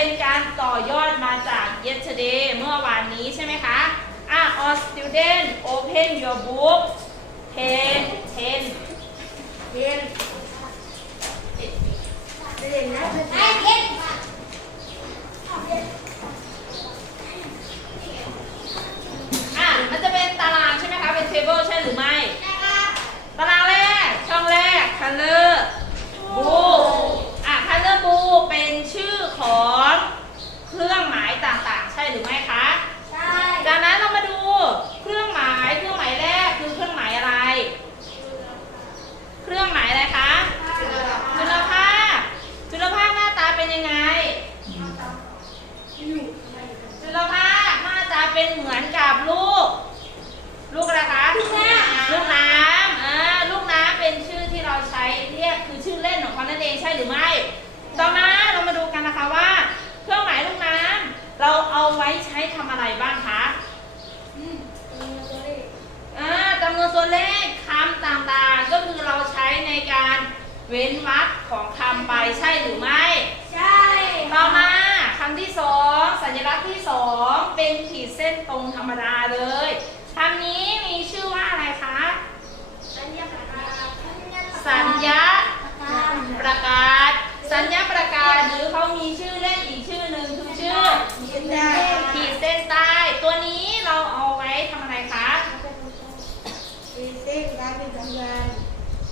เป็นการต่อยอดมาจาก yesterday เมื่อวานนี้ใช่ไหมคะอะ all student open your book 10 10อะมันจะเป็นตารางใช่ไหมคะ เป็น table ใช่หรือไม่ ตารางแรก ช่องแรก color book อะ color book เป็นชื่อของเครื่องหมายต่างๆ ใช่หรือไม่คะ จากนั้นเรามาดูเครื่องหมายเครื่องหมายแรกคือเครื่องหมายอะไร เครื่องหมายอะไรคะ จุลภาค จุลภาคหน้าตาเป็นยังไง จุลภาคหน้าตาเป็นเหมือนกับลูก ลูกอะไรคะ ลูกน้ำลูกน้ำอ่าลูกน้ำเป็นชื่อที่เราใช้เรียกคือชื่อเล่นของเขานั่นเองใช่หรือไม่ ต่อมาเรามาดูกันนะคะว่า เครื่องหมายลูกน้ำเราเอาไว้ใช้ทำอะไรบ้างคะอ่าจำนวนตัวเลขคำต่างๆ ก็คือเราใช้ในการเว้นวรรคของคำ ไปใช่หรือไม่ต่อมาคำที่สองสัญลักษณ์ที่สองเป็นขีดเส้นตรงธรรมดาเลยคำนี้มีชื่อว่าอะไรคะสัญญาประกาศ สัญญาประกาศหรือเขามีชื่อเล่นอีกชื่อหนึ่งคือชื่อขีดเส้นใต้ตัวนี้เราเอาไว้ทำอะไรคะ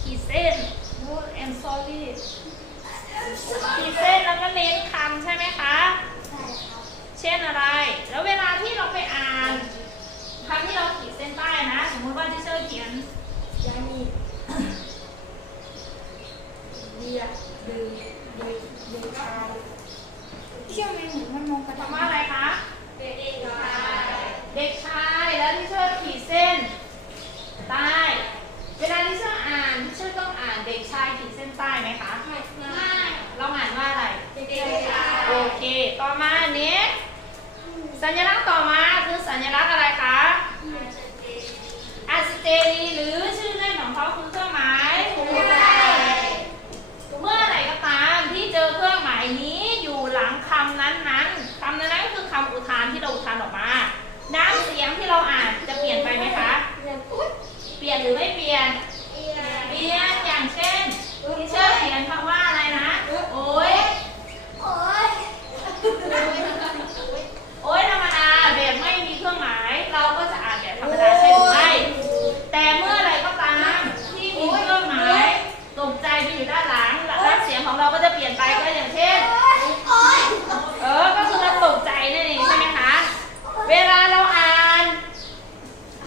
ขีดเส้น no I'm sorry ขีดเส้น ขีดเส้นแล้วก็เน้นคำใช่ไหมคะ เช่นอะไร แล้วเวลาที่เราไปอ่านคำที่เราขีดเส้นใต้นะ สมมติว่าที่เชอร์เขียนคำว่าอะไรคะเด็กชายแล้วที่เชอร์ขีดเส้นใต้ เวลาที่เชอร์อ่านที่เชอร์ต้องอ่านเด็กชายขีดเส้นใต้ไหมคะเราอ่านว่าอะไรโอเค ต่อมาเนี้สัญลักษณ์ต่อมาคือสัญลักษณ์อะไรคะอาสเตรีหรือชื่อเล่นของเขาคือเครื่องหมายเมื่อไหร่ก็ตามที่เจอเครื่องหมายนี้อยู่หลังคำนั้นๆคำนั้นๆก็คือคำอุทานที่เราอุทานออกมา น้ำเสียงที่เราอ่านจะเปลี่ยนไปไหมคะ เปลี่ยนหรือไม่เปลี่ยน เปลี่ยนอย่างเช่นทิเชื่อเขียนคำว่าอะไรนะ โอ้ย โอ้ยธรรมดาแบบไม่มีเครื่องหมาย เราก็จะอ่านแบบธรรมดาใช่หรือไม่ แต่เมื่อไหรก็ตามที่มีเครื่องหมายตกใจไปอยู่ด้านหลังแล้วเสียงของเราก็จะเปลี่ยนไปก็อย่างเช่น เออ ก็คือเราตกใจนั่นเองใช่ไหมคะ เวลาเราอ่าน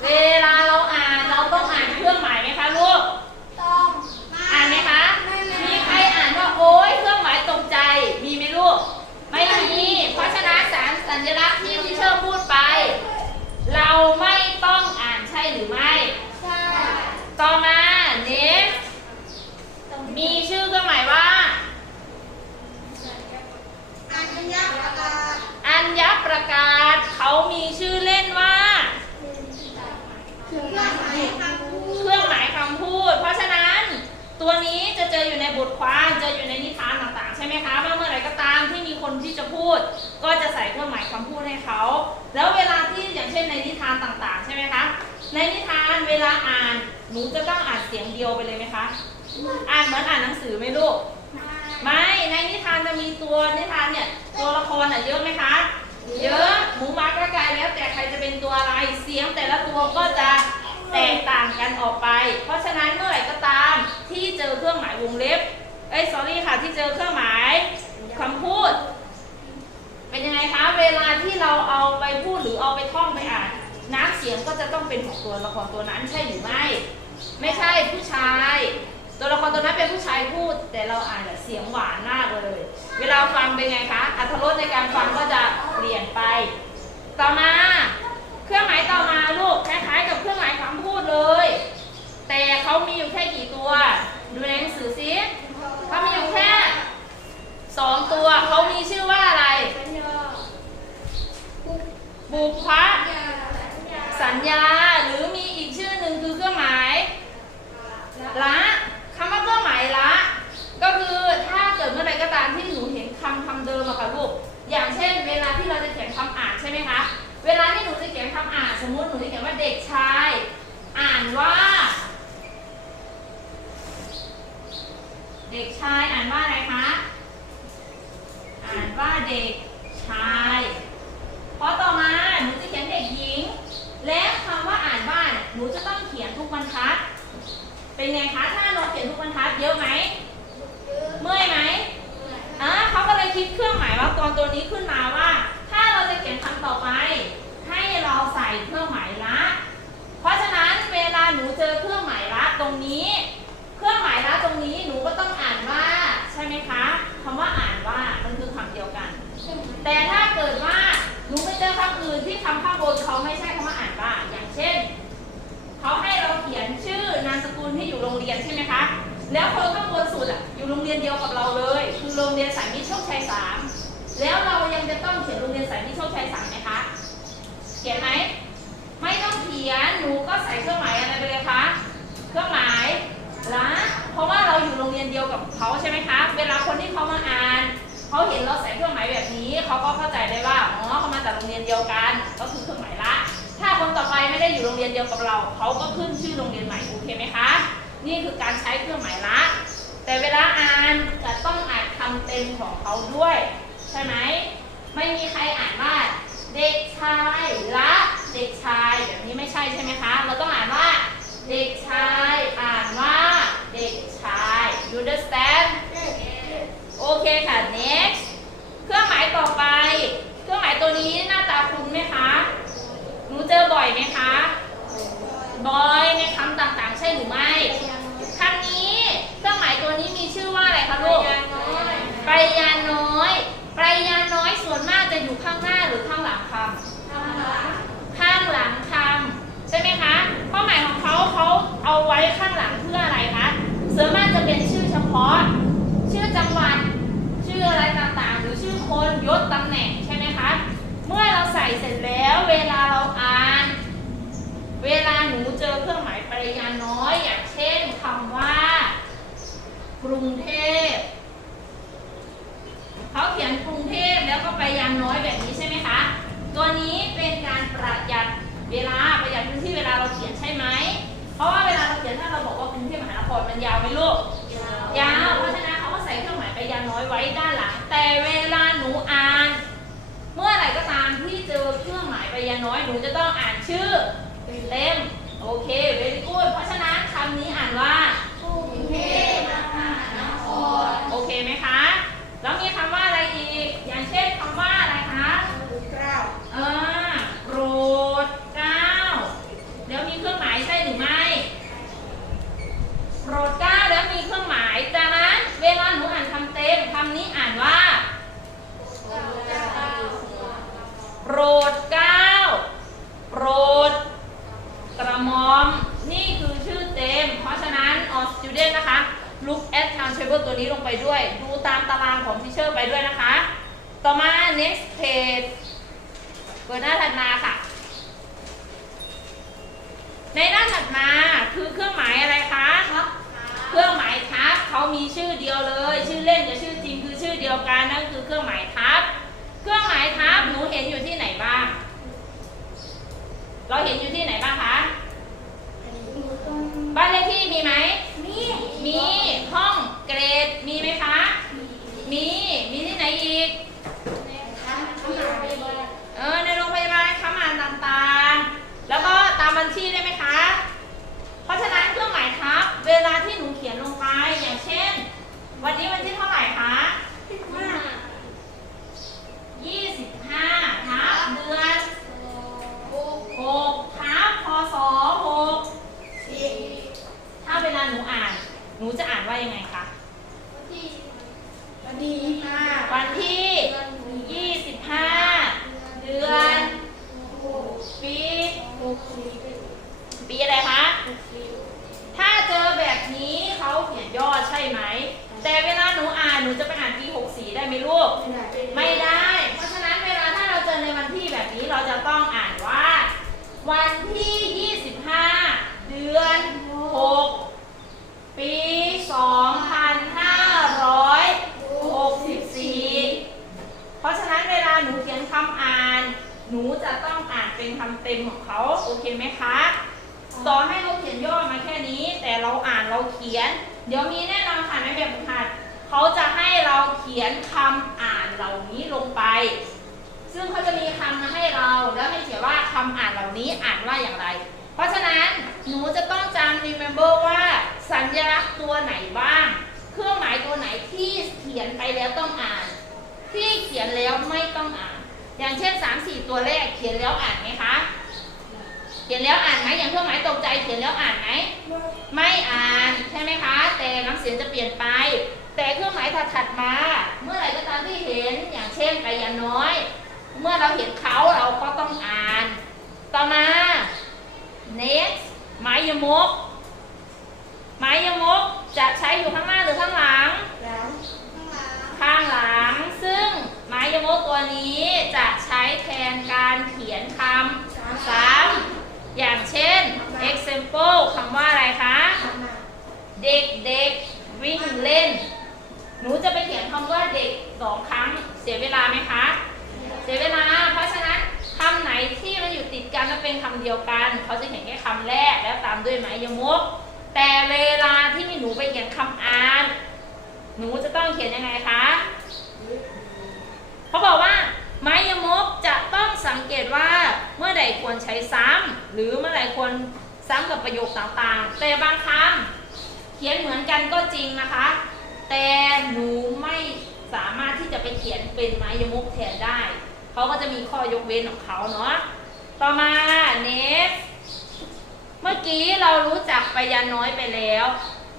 เวลาเราอ่านเราต้องอ่านเครื่องหมายไหมคะลูก อ่านไหมคะ มีใครอ่านว่าโอ๊ยเครื่องหมายตกใจ มีไหมลูก ไม่มี เพราะฉะนั้นสารสัญลักษณ์ที่ที่เชอร์พูดไป เราไม่ต้องอ่านใช่หรือไม่ ต่อมาเนสมีชื่อเครื่องหมายว่า อัญญประกาศ เขามีชื่อเล่นว่า เครื่องหมายคำพูด เพราะฉะนั้น ตัวนี้จะเจออยู่ในบทความเจออยู่ในนิทานต่างๆ ใช่ไหมคะว่าเมื่อไหร่ก็ตามที่มีคนที่จะพูด ก็จะใส่เครื่องหมายคำพูดให้เขา แล้วเวลาที่อย่างเช่นในนิทานต่างๆ ใช่ไหมคะ ในนิทานเวลาอ่านหนูจะต้องอ่านเสียงเดียวไปเลยไหมคะ อ่านเหมือนอ่านหนังสือไหมลูก ไม่ ในนิทานจะมีตัวนิทานเนี่ยตัวละครอะเยอะไหมคะ เยอะหมูมากระกายแล้วแต่ใครจะเป็นตัวอะไร เสียงแต่ละตัวก็จะแตกต่างกันออกไป เพราะฉะนั้นเมื่อไหร่ก็ตามที่เจอเครื่องหมายวงเล็บ เอ้ย sorry ค่ะ ที่เจอเครื่องหมายคำพูด เป็นยังไงคะ เวลาที่เราเอาไปพูดหรือเอาไปท่องไปอ่าน น้ำ เสียงก็จะต้องเป็นของตัวละครตัวนั้นใช่หรือไม่ ไม่ใช่ผู้ชาย ตัวละครตัวนั้นเป็นผู้ชายพูด แต่เราอ่านแบบเสียงหวานมากเลย เวลาฟังเป็นไงคะอัธรสในการฟังก็จะเปลี่ยนไป ต่อมาเครื่องหมายต่อมาลูกคล้ายๆ กับเครื่องหมายคำพูดเลย แต่เขามีอยู่แค่กี่ตัว ดูในหนังสือซิเขามีอยู่แค่สองตัวเขามีชื่อว่าอะไรบุพ สัญญาหรือมีอีกชื่อหนึ่งคือเครื่องหมายละคำว่าเครื่องหมายละ ก็คือถ้าเกิดเมื่อใดก็ตามที่หนูเห็นคำคำเดิมอะค่ะลูกอย่างเช่น เวลาที่เราจะเขียนคำอ่านใช่ไหมคะเวลาที่หนูจะเขียนคำอ่านสมมุติหนูจะเขียนว่าเด็กชาย อ่านว่า เด็กชายอ่านว่าอะไรคะอ่านว่าเด็กชาย พอต่อมาหนูจะเขียนเด็กหญิง และคำว่าอ่านว่าเนี่ยหนูจะต้องเขียนทุกบรรทัด เป็นไงคะ ถ้าเราเขียนทุกบรรทัดเยอะไหม เมื่อยไหมอ่าเขาก็เลยคิดเค รตัวนี้ขึ้นมาว่า ถ้าเราจะเขียนคำต่อไป ให้เราใส่เครื่องหมายละ เพราะฉะนั้นเวลาหนูเจอเครื่องหมายละตรงนี้ เครื่องหมายละตรงนี้หนูก็ต้องอ่านว่าใช่ไหมคะคำว่าอ่านว่ามันคือคำเดียวกัน แต่ถ้าเกิดว่าหนูไปเจอคำอื่นที่คำข้างบนเขาไม่ใช่คำว่าอ่านว่า อย่างเช่นเขาให้เราเขียนชื่อนามสกุลที่อยู่โรงเรียนใช่ไหมคะ แล้วคนข้างบนสุดอะอยู่โรงเรียนเดียวกับเราเลย คือโรงเรียนสายมิตรโชคชัยสาม แล้วเรายังจะต้องเขียนโรงเรียนสายมิตรโชคชัยสามไหมคะ เขียนไหม ไม่ต้องเขียน หนูก็ใส่เครื่องหมายอะไรไปเลยคะ เครื่องหมายละเพราะว่าเราอยู่โรงเรียนเดียวกับเขาใช่ไหมคะ เวลาคนที่เขามาอ่านเขาเห็นเราใส่เครื่องหมายแบบนี้เขาก็เข้าใจได้ว่า อ๋อ เขามาจากโรงเรียนเดียวกัน ก็คือเครื่องหมายละ ถ้าคนต่อไปไม่ได้อยู่โรงเรียนเดียวกับเรา เขาก็ขึ้นชื่อโรงเรียนใหม่โอเคไหมคะ นี่คือการใช้เครื่องหมายละ แต่เวลาอ่านจะต้องอ่านคำเต็มของเขาด้วย ใช่ไหมไม่มีใครอ่านว่าเด็กชายละเด็กชายแบบนี้ไม่ใช่ใช่ไหมคะ เราต้องอ่านว่าเด็กชายอ่านว่าเด็กชาย you understand โอเคค่ะ next เครื่องหมายต่อไป เครื่องหมายตัวนี้หน้าตาคุ้นไหมคะ หนูเจอบ่อยไหมคะ บ่อยในคำต่างๆ ใช่หรือไม่คำนี้ เครื่องหมายตัวนี้มีชื่อว่าอะไรคะลูกไปยาน้อย ปริยาน้อยส่วนมากจะอยู่ข้างหน้าหรือข้างหลังคำข้างหลังคำใช่ไหมคะเป้าหมายของเขาเขาเอาไว้ข้างหลังเพื่ออะไรคะส่วนมากจะเป็นชื่อเฉพาะ ชื่อจังหวัด ชื่ออะไรต่างๆ หรือชื่อคนยศตำแหน่งใช่ไหมคะ เมื่อเราใส่เสร็จแล้วเวลาเราอ่าน เวลาหนูเจอเครื่องหมายปริยาน้อย อย่างเช่นคำว่า กรุงเทพ เขาเขียนกรุงเทพแล้วก็ไปยานน้อยแบบนี้ใช่ไหมคะ ตัวนี้เป็นการประหยัดเวลาประหยัดพื้นที่เวลาเราเขียนใช่ไหม เพราะว่าเวลาเราเขียนถ้าเราบอกว่ากรุงเทพมหานครมันยาวไหมลูก ยาว เพราะฉะนั้นเขาก็ใส่เครื่องหมายไปยานน้อยไว้ด้านหลัง แต่เวลาหนูอ่าน เมื่อไหร่ก็ตามที่เจอเครื่องหมายไปยานน้อยหนูจะต้องอ่านชื่อเล่ม โอเค very good เพราะฉะนั้นคำนี้อ่านว่าโอเคไหมคะ แล้วมีคำว่าอะไรอีก อย่างเช่นคำว่าอะไรคะเออโปรดเกล้าแล้วมีเครื่องหมายใช่หรือไม่ โปรดเกล้าแล้วมีเครื่องหมาย จากนั้นเวลาหนูอ่านคำเต็มคำนี้อ่านว่า โปรดเกล้า โปรด กระหม่อม นี่คือชื่อเต็ม เพราะฉะนั้น all student นะคะ look at timetable ตัวนี้ลงไปด้วย ดูตามตารางของ teacher ไปด้วยนะคะ ต่อมา next page เปิดหน้าถัดมาค่ะ ในหน้าถัดมาคือเครื่องหมายอะไรคะเครื่องหมายทับเขามีชื่อเดียวเลย ชื่อเล่นกับชื่อจริงคือชื่อเดียวกันนั่นคือเครื่องหมายทับเครื่องหมายทับหนูเห็นอยู่ที่ไหนบ้าง เราเห็นอยู่ที่ไหนบ้างคะบ้านเลขที่ มีห้องเกรดมีไหมคะ มี มีที่ไหนอีก เออ ในโรงพยาบาลค้ำอ่านต่างๆ แล้วก็ตามบัญชีได้ไหมคะ เพราะฉะนั้นเครื่องหมายครับ เวลาที่หนูเขียนลงไป อย่างเช่น วันนี้วันที่เท่าไหร่คะยี่สิบห้าทับเดือนหกทับพศหกถ้าเวลาหนูอ่าน หนูจะอ่านว่ายังไงคะ วันที่ยี่ห้าวันที่ยี่สิบห้าเดือนปีปีอะไรคะ ถ้าเจอแบบนี้เขาเขียนย่อใช่ไหม แต่เวลาหนูอ่านหนูจะไปอ่านปีหกสีได้ไหมลูก ไม่ได้ เพราะฉะนั้นเวลาถ้าเราเจอในวันที่แบบนี้เราจะต้องอ่านว่า วันที่ยี่สิบห้าเดือนหก ปี 2564 เพราะฉะนั้นเวลาหนูเขียนคำอ่าน หนูจะต้องอ่านเป็นคำเต็มของเขาโอเคไหมคะต่อให้เขาเขียนย่อมาแค่นี้ แต่เราอ่านเราเขียน เดี๋ยวมีแน่นอนค่ะในแบบฝึกหัดเขาจะให้เราเขียนคำอ่านเหล่านี้ลงไป ซึ่งเขาจะมีคำมาให้เราแล้วให้เขียนว่าคำอ่านเหล่านี้อ่านว่าอย่างไร เพราะฉะนั้นหนูจะต้องจำ remember ว่า สัญลักษณ์ตัวไหนบ้าง เครื่องหมายตัวไหนที่เขียนไปแล้วต้องอ่าน ที่เขียนแล้วไม่ต้องอ่าน อย่างเช่น3 4ตัวแรกเขียนแล้วอ่านไหมคะ เขียนแล้วอ่านไหมอย่างเครื่องหมายตกใจเขียนแล้วอ่านไหมไม่อ่านใช่ไหมคะ แต่น้ำเสียงจะเปลี่ยนไป แต่เครื่องหมายถัดมา เมื่อไหร่ก็ตามที่เห็นอย่างเช่นไปยาน้อย เมื่อเราเห็นเขาเราก็ต้องอ่าน ต่อมา next ไม้ยมก ไม้ยมกจะใช้อยู่ข้างหน้าหรือข้างหลังแล้วข้างหลัง ซึ่งไม้ยมกตัวนี้จะใช้แทนการเขียนคำซ้ำอย่างเช่น example คำว่าอะไรคะ เด็กเด็กวิ่งเล่น หนูจะไปเขียนคำว่าเด็กสองครั้ง เสียเวลาไหมคะ เสียเวลา เพราะฉะนั้นคำไหนที่มันอยู่ติดกันแล้วเป็นคำเดียวกัน เขาจะเขียนแค่คำแรกแล้วตามด้วยไม้ยมก แต่เวลาที่หนูไปเขียนคำอ่าน หนูจะต้องเขียนยังไงคะเขาบอกว่า ไม้ยมกจะต้องสังเกตว่าเมื่อใดควรใช้ซ้ำหรือเมื่อไรควรซ้ำกับประโยคต่างๆ แต่บางคำเขียนเหมือนกันก็จริงนะคะ แต่หนูไม่สามารถที่จะไปเขียนเป็นไม้ยมกแทนได้ เขาก็จะมีข้อยกเว้นของเขาเนาะ ต่อมาเนส เมื่อกี้เรารู้จักไปยันน้อยไปแล้ว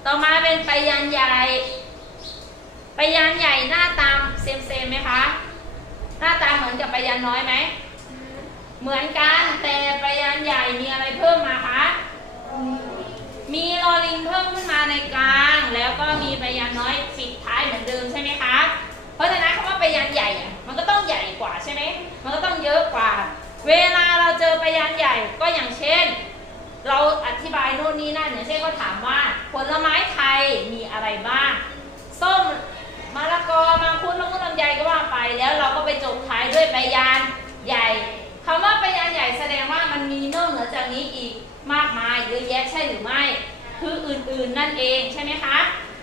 ต่อมาเป็นไปยันใหญ่ ไปยันใหญ่หน้าตามเซมเซมไหมคะ หน้าตาเหมือนกับไปยันน้อยไหม เหมือนกันแต่ไปยันใหญ่มีอะไรเพิ่มมาคะ มีลอลิงเพิ่มขึ้นมาในกลาง แล้วก็มีไปยันน้อยปิดท้ายเหมือนเดิมใช่ไหมคะ เพราะฉะนั้นคำว่าไปยันใหญ่อะมันก็ต้องใหญ่กว่าใช่ไหม มันก็ต้องเยอะกว่า เวลาเราเจอไปยันใหญ่ก็อย่างเช่น เราอธิบายโน่นนี่นั่นอย่างเช่นก็ถามว่าผลไม้ไทยมีอะไรบ้างส้มมะละกอมังคุดละมุดลำไยก็ว่าไป แล้วเราก็ไปจบท้ายด้วยใบยานใหญ่คำว่าใบยานใหญ่แสดงว่ามันมีนอกเหนือจากนี้อีกมากมายเยอะแยะใช่หรือไม่ คืออื่นๆนั่นเองใช่ไหมคะ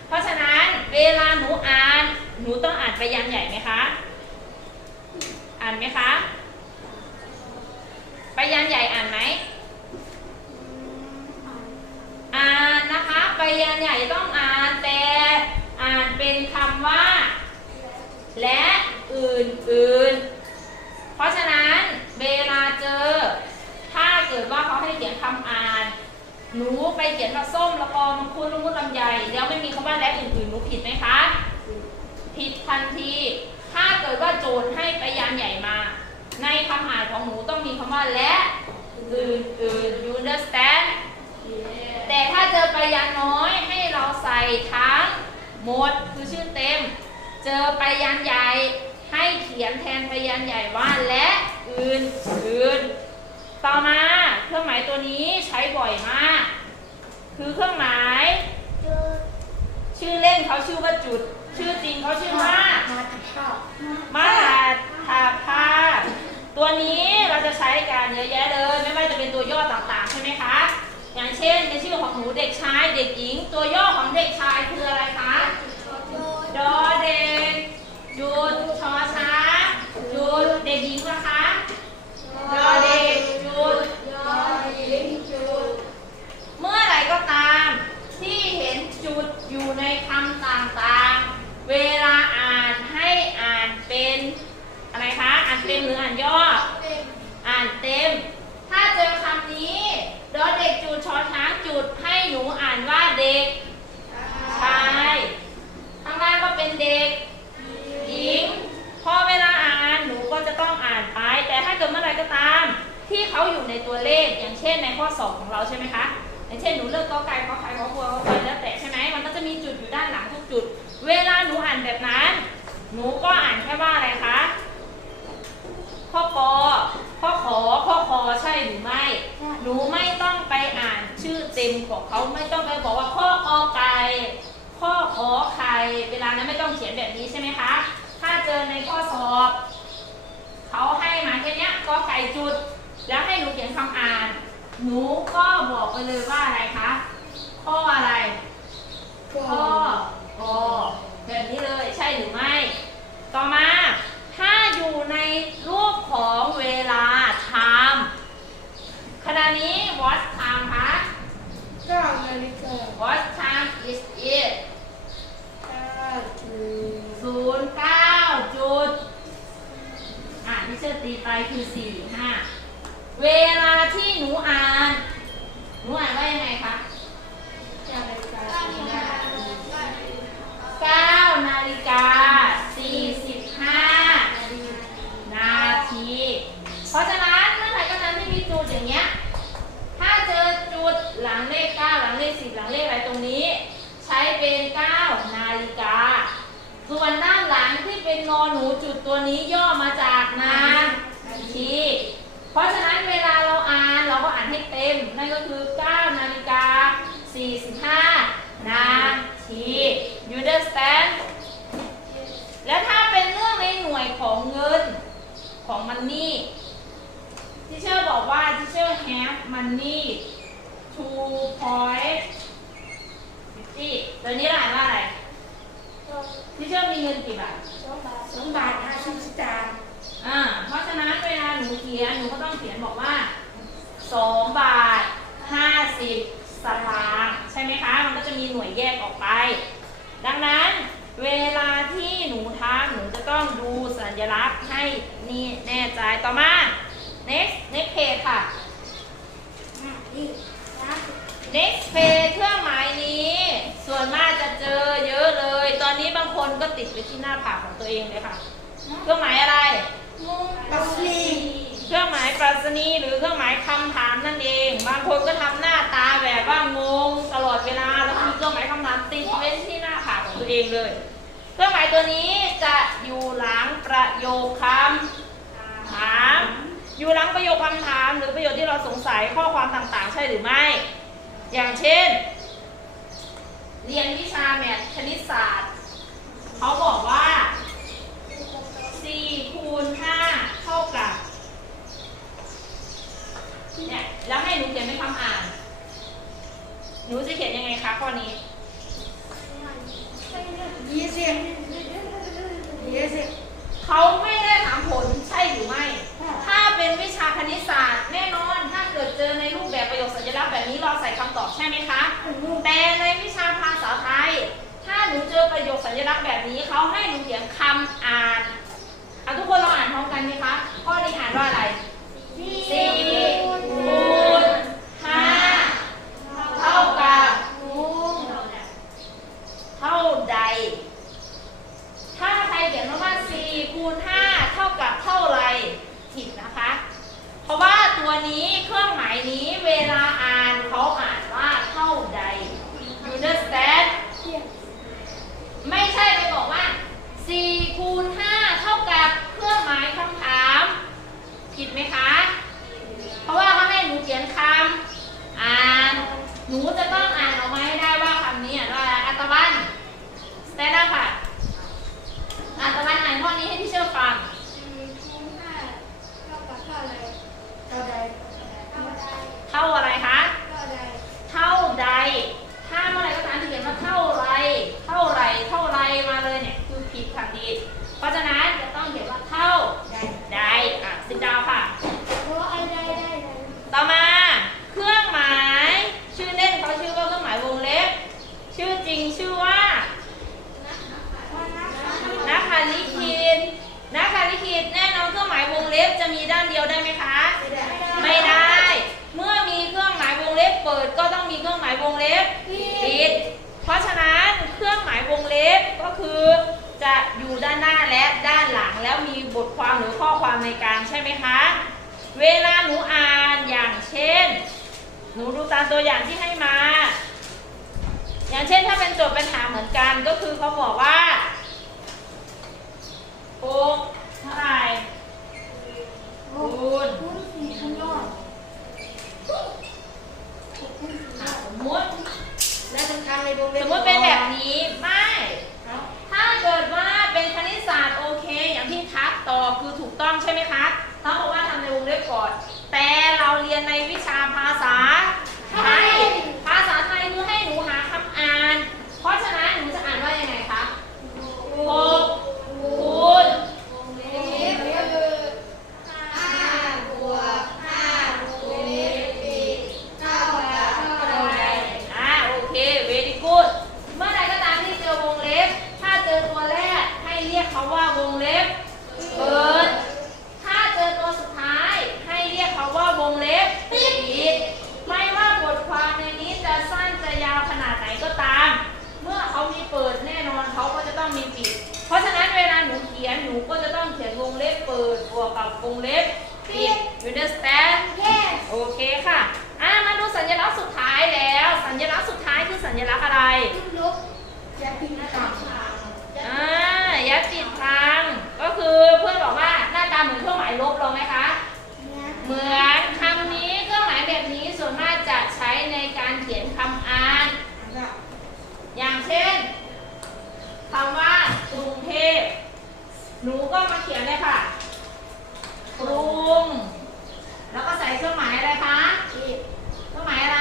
เพราะฉะนั้นเวลาหนูอ่านหนูต้องอ่านไปยันใหญ่ไหมคะ อ่านไหมคะไปยันใหญ่อ่านไหม อ่านนะคะไปยันใหญ่ต้องอ่านแต่อ่านเป็นคำว่า และอื่นๆเพราะฉะนั้นเวลาเจอ ถ้าเกิดว่าเขาให้เขียนคำอ่าน หนูไปเขียนว่าส้มละกอมังคุดละมุดลำไยแล้วไม่มีคำว่าและอื่นๆหนูผิดไหมคะผิดทันที ถ้าเกิดว่าโจทย์ให้ไปยันใหญ่มา ในคำอ่านของหนูต้องมีคำว่าและอื่นๆ you understand แต่ถ้าเจอไปยันน้อยให้เราใส่ทั้งหมดคือชื่อเต็ม เจอไปยันใหญ่ให้เขียนแทนไปยันใหญ่ว่าและอื่นอื่นต่อมาเครื่องหมายตัวนี้ใช้บ่อยมาก คือเครื่องหมายชื่อเล่นเขาชื่อว่าจุด ชื่อจริงเขาชื่อว่ามาถัดข้าภาพตัวนี้เราจะใช้กันเยอะแยะเลย ไม่ว่าจะเป็นตัวย่อต่างๆ ใช่ไหมคะ อย่างเช่นในชื่อของหนูเด็กชายเด็กหญิง ตัวย่อของเด็กชายคืออะไรคะ ดอเด็กหยุดชอช้างหยุดเด็กหญิงนะคะ ดอเด็กหยุด เมื่อไหร่ก็ตาม ที่เห็นจุดอยู่ในคำต่างๆ เวลาอ่านให้อ่านเป็นอะไรคะ อ่านเต็มหรืออ่านย่อ อ่านเต็ม ถ้าเจอคำนี้ดอเด็กจุดชอช้างจุดให้หนูอ่านว่าเด็กชายข้างล่างก็เป็นเด็ก ตัวเลข อย่างเช่นในข้อสอบของเราใช่ไหมคะอย่างเช่นหนูเลือกกอไก่ขอไข่ขอควายขอควายแล้วแต่ใช่ไหมมันก็จะมีจุดอยู่ด้านหลังทุกจุด เวลาหนูอ่านแบบนั้น หนูก็อ่านแค่ว่าอะไรคะข้อปอข้อขอข้อคอใช่หรือไม่ หนูไม่ต้องไปอ่านชื่อเต็มของเขาไม่ต้องไปบอกว่าข้อกอไก่ข้อขอไข่เวลานั้นไม่ต้องเขียนแบบนี้ใช่ไหมคะ ถ้าเจอในข้อสอบเขาให้มาแค่นี้กอไก่จุด แล้วให้หนูเขียนคำอ่าน หนูก็บอกไปเลยว่าอะไรคะ ข้ออะไร ข้ออ แบบนี้เลยใช่หรือไม่ ต่อมา ถ้าอยู่ในรูปของเวลา time ขณะนี้ what time คะ เก้านาฬิกา what time is it เก้าถึงศูนย์เก้าจุดอะที่เชื่อตีไปคือสี่ห้าเวลาที่หนูอ่าน หนูอ่านว่ายังไงคะ เก้านาฬิกา เก้านาฬิกาสี่สิบห้านาที เพราะฉะนั้นเมื่อไหร่ก็ตามที่มีจุดอย่างเงี้ย ถ้าเจอจุดหลังเลขเก้าหลังเลขสิบหลังเลขอะไรตรงนี้ ใช้ เป็นเก้านาฬิกา ส่วนด้านหลังที่เป็นนอหนูจุดตัวนี้ย่อมาจากนาทีเพราะฉะนั้นเวลาเราอ่านเราก็อ่านให้เต็ม นั่นก็คือ 9 นาฬิกา 45 นาที you understand แล้วถ้าเป็นเรื่องในหน่วยของเงินของมันนี่ที่เชื่อบอกว่าที่เชื่อ have money two point fifty ตัวนี้อ่านว่าอะไรที่เชื่อมีเงินกี่บาทสองบาทห้าสิบสตางค์อ่า เพราะฉะนั้นเวลาหนูเขียนหนูก็ต้องเขียนบอกว่าสองบาทห้าสิบสตางค์ใช่ไหมคะ มันก็จะมีหน่วยแยกออกไป ดังนั้นเวลาที่หนูทำหนูจะต้องดูสัญลักษณ์ให้นี่แน่ใจต่อมา next next page ค่ะนี่นะ next page เครื่องหมายนี้ ส่วนมากจะเจอเยอะเลย ตอนนี้บางคนก็ติดไว้ที่หน้าผากของตัวเองเลยค่ะ เครื่องหมายอะไร ปัสลีเครื่องหมายปรัชนีหรือเครื่องหมายคำถามนั่นเอง บางคนก็ทำหน้าตาแบบว่างงตลอดเวลาแล้วก็มีเครื่องหมายคำถามติดไว้ที่หน้าผากของตัวเองเลย เครื่องหมายตัวนี้จะอยู่หลังประโยคคำถาม อยู่หลังประโยคคำถาม หรือประโยคที่เราสงสัยข้อความต่างๆ ใช่หรือไม่ อย่างเช่น เรียนวิชาแมทคณิตศาสตร์ เขาบอกว่า4คูณ5เท่ากับเนี่ยแล้วให้หนูเขียนเป็นคำอ่าน หนูจะเขียนยังไงคะข้อนี้ ยี่สิบยี่สิบเขาไม่ได้ถามผลใช่หรือไม่ ถ้าเป็นวิชาคณิตศาสตร์ ส่คำตอบใช่ไหมคะแต่ในวิชาภาษาไทย ถ้าหนูเจอประโยคสัญลักษณ์แบบนี้เขาให้หนูเขียนคำอ่านอะทุกคนลองอ่านพร้อมกันไหมคะข้อนี้อ่านว่าอะไรสี่คูณห้าเท่ากับเท่าใด ถ้าใครเขียนว่า4คูณ5เท่ากับเท่าไรผิดนะคะ เพราะว่าตัวนี้เครื่องหมายนี้เวลาอ่าน เขาอ่านว่าเท่าใด you understand ไม่ใช่ไปบอกว่า4คูณ5เท่ากับเครื่องหมายคำถาม ผิดไหมคะ เพราะว่าเขาให้หนูเขียนคำอ่านหนูจะต้องอ่านออกมาให้ได้ว่าคำนี้อ่านว่าอะไรอัตวันสแตนดาร์ค่ะอัตวันอ่านข้อนี้ให้พี่เชื่อฟัง เท่าใด เท่าอะไรคะ เท่าใด เท่าใด ถ้าเมื่อไหรก็ตามที่เขียนว่าเท่าไร เท่าไร เท่าไรมาเลยเนี่ยคือผิดค่ะดีเพราะฉะนั้นจะต้องเขียนว่าเท่า ใด ใดอะสิดาวค่ะ เพราะอะไรได้ได้ ต่อมา เครื่องหมาย ชื่อเล่นเขาชื่อว่าเครื่องหมายวงเล็บ ชื่อจริ งชื่อว่านักคาลิคิดนักคาลิคิดแน่นอนเครื่องหมายวงเล็บจะมีด้านเดียวได้ไหมคะ ไม่ได้ เมื่อมีเครื่องหมายวงเล็บเปิดก็ต้องมีเครื่องหมายวงเล็บปิด เพราะฉะนั้นเครื่องหมายวงเล็บก็คือจะอยู่ด้านหน้าและด้านหลังแล้วมีบทความหรือข้อความในกลางใช่ไหมคะ เวลาหนูอ่านอย่างเช่น หนูดูตามตัวอย่างที่ให้มา อย่างเช่นถ้าเป็นโจทย์ปัญหาเหมือนกันก็คือเขาบอกว่าหกเท่าไหร่คูณคูณสี่ข้างนอกอะสมมติแล้วมันทำในวงเล็สบมมติเป็นแบบนี้ไม่ถ้าเกิดว่าเป็นคณิตศาสตร์โอเค อย่างที่ทักตอบคือถูกต้องใช่ไหมคะต้องบอกว่าทำในวงเล็บก่อน แต่เราเรียนในวิชาภาษาไทย ภาษาไทยคือให้หนูหาคำอ่าน เพราะฉะนั้นหนูจะอ่านว่ายังไงคะหกคูณ วงเล็บห้าบวกห้าวงเล็บสี่เท่ากับเท่าไหร่ อ่าโอเค very good เมื่อใดก็ตามที่เจอวงเล็บ ถ้าเจอตัวแรกให้เรียกเขาว่าวงเล็บ เปิด ถ้าเจอตัวสุดท้ายให้เรียกเขาว่าวงเล็บปิด ไม่ว่าบทความในนี้จะสั้นจะยาวขนาดไหนก็ตาม เมื่อเขามีเปิดแน่นอนเขาก็จะต้องมีปิด เพราะฉะนั้นเวลาหนูเขี ยนหนูก็จะต้องเขียนวงเล็บเปิดบวกกับวงเล็บปิด you understand Yes โอเคค่ะอะมาดูสัญลักษณ์สุดท้ายแล้ว สัญลักษณ์สุดท้ายคือสัญลักษณ์อะไรลบจะพิมพ์ต่างอ่ายัดติดพังก็คือเพื่อนบอกว่าหน้าตาเหมือนเครื่องหมายลบลงไหมคะ เหมือนคำนี้เครื่องหมายแบบนี้ส่วนมากจะใช้ในการเขียนคำอ่าน อย่างเช่นคำว่ากรุงเทพ หนูก็มาเขียนเลยค่ะกรุง แล้วก็ใส่เครื่องหมายอะไรคะเครื่องหมายอะไร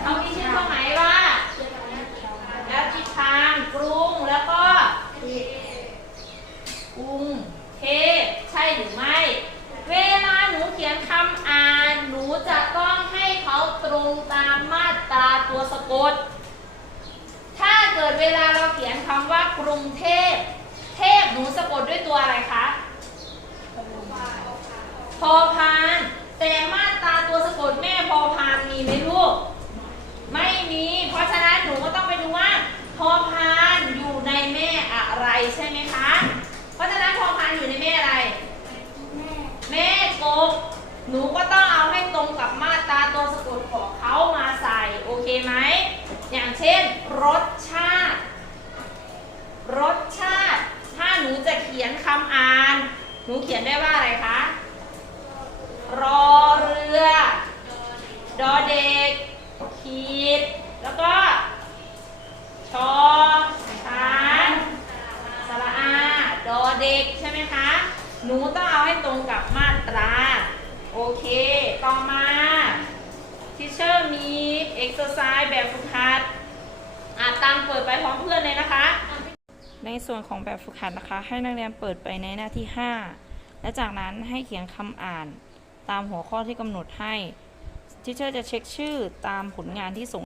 เขามีชื่อเครื่องหมายว่า แล้วทิศทางกรุง แล้วก็กรุงเทพใช่หรือไม่ เวลาหนูเขียนคำอ่าน หนูจะต้องให้เขาตรงตามมาตราตัวสะกด ถ้าเกิดเวลาเราเขียนคำว่ากรุงเทพ เทพหนูสะกดด้วยตัวอะไรคะพอพาน แต่มาตราตัวสะกดแม่พอพานมีไหมลูก ไม่มี เพราะฉะนั้นหนูก็ต้องไปดูว่า พอพานอยู่ในแม่อะไรใช่ไหมคะ เพราะฉะนั้นพอพานอยู่ในแม่อะไร แม่กบหนูก็ต้องเอาให้ตรงกับมาตราตัวสะกดของเขามาใส่โอเคไหมอย่างเช่น รสชาติ รสชาติ ถ้าหนูจะเขียนคำอ่าน ห นูเขียนได้ว่าอะไรคะ รอเรือ ดอเด็ก ขีด แล้วก็ ชอสารสระอา ดอเด็กใช่ไหมคะ หนูต้องเอาให้ตรงกับมาตรา โอเค ต่อมาทิเชอร์มีเอ็กซ์ไซส์แบบฝึกหัดอ่านตังเปิดไปพร้อมเพื่อนเลยนะคะ ในส่วนของแบบฝึกหัดนะคะ ให้นักเรียนเปิดไปในหน้าที่ 5 และจากนั้นให้เขียนคำอ่าน ตามหัวข้อที่กำหนดให้ ทิเชอร์จะเช็คชื่อตามผลงานที่ส่ง